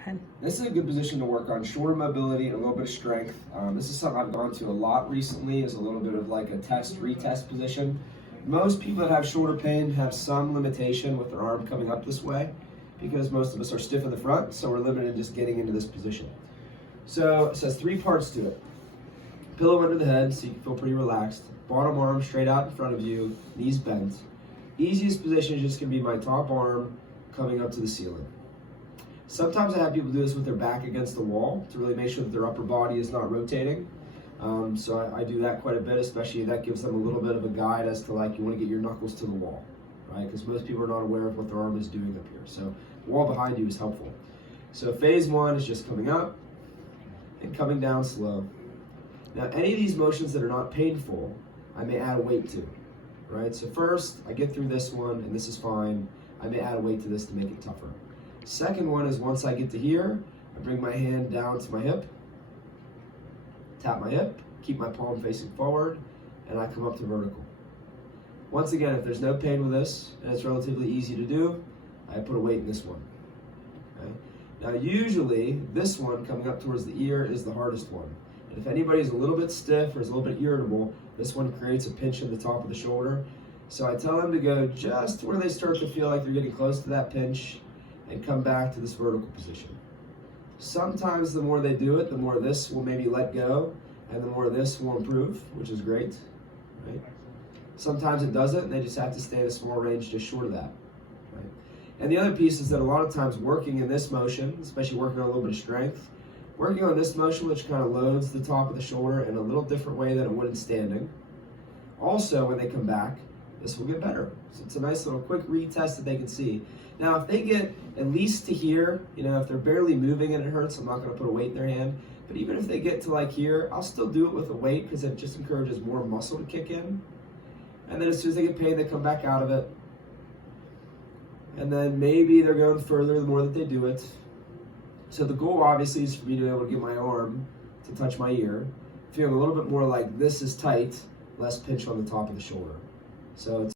ahead. This is a good position to work on shoulder mobility and a little bit of strength. This is something I've gone to a lot recently, is a little bit of like a retest position. Most people that have shoulder pain have some limitation with their arm coming up this way because most of us are stiff in the front, so we're limited in just getting into this position. So it says 3 parts to it. Pillow under the head so you can feel pretty relaxed. Bottom arm straight out in front of you, knees bent. Easiest position is just gonna be my top arm coming up to the ceiling. Sometimes I have people do this with their back against the wall to really make sure that their upper body is not rotating. So I do that quite a bit, especially that gives them a little bit of a guide as to like you want to get your knuckles to the wall, right? Because most people are not aware of what their arm is doing up here. So the wall behind you is helpful. So phase 1 is just coming up and coming down slow. Now any of these motions that are not painful, I may add a weight to, right? So first I get through this one and this is fine. I may add a weight to this to make it tougher. Second one is once I get to here, I bring my hand down to my hip, tap my hip, keep my palm facing forward, and I come up to vertical. Once again, if there's no pain with this, and it's relatively easy to do, I put a weight in this one. Okay? Now usually, this one coming up towards the ear is the hardest one. And if anybody's a little bit stiff or is a little bit irritable, this one creates a pinch in the top of the shoulder. So I tell them to go just where they start to feel like they're getting close to that pinch, and come back to this vertical position. Sometimes the more they do it, the more this will maybe let go, and the more this will improve, which is great, right? Sometimes it doesn't, and they just have to stay in a small range just short of that, right? And the other piece is that a lot of times working in this motion, especially working on a little bit of strength, working on this motion, which kind of loads the top of the shoulder in a little different way than it would in standing. Also, when they come back, this will get better. So it's a nice little quick retest that they can see. Now, if they get at least to here, if they're barely moving and it hurts, I'm not gonna put a weight in their hand. But even if they get to like here, I'll still do it with a weight because it just encourages more muscle to kick in. And then as soon as they get pain, they come back out of it. And then maybe they're going further the more that they do it. So the goal obviously is for me to be able to get my arm to touch my ear, feeling a little bit more like this is tight, less pinch on the top of the shoulder. So it's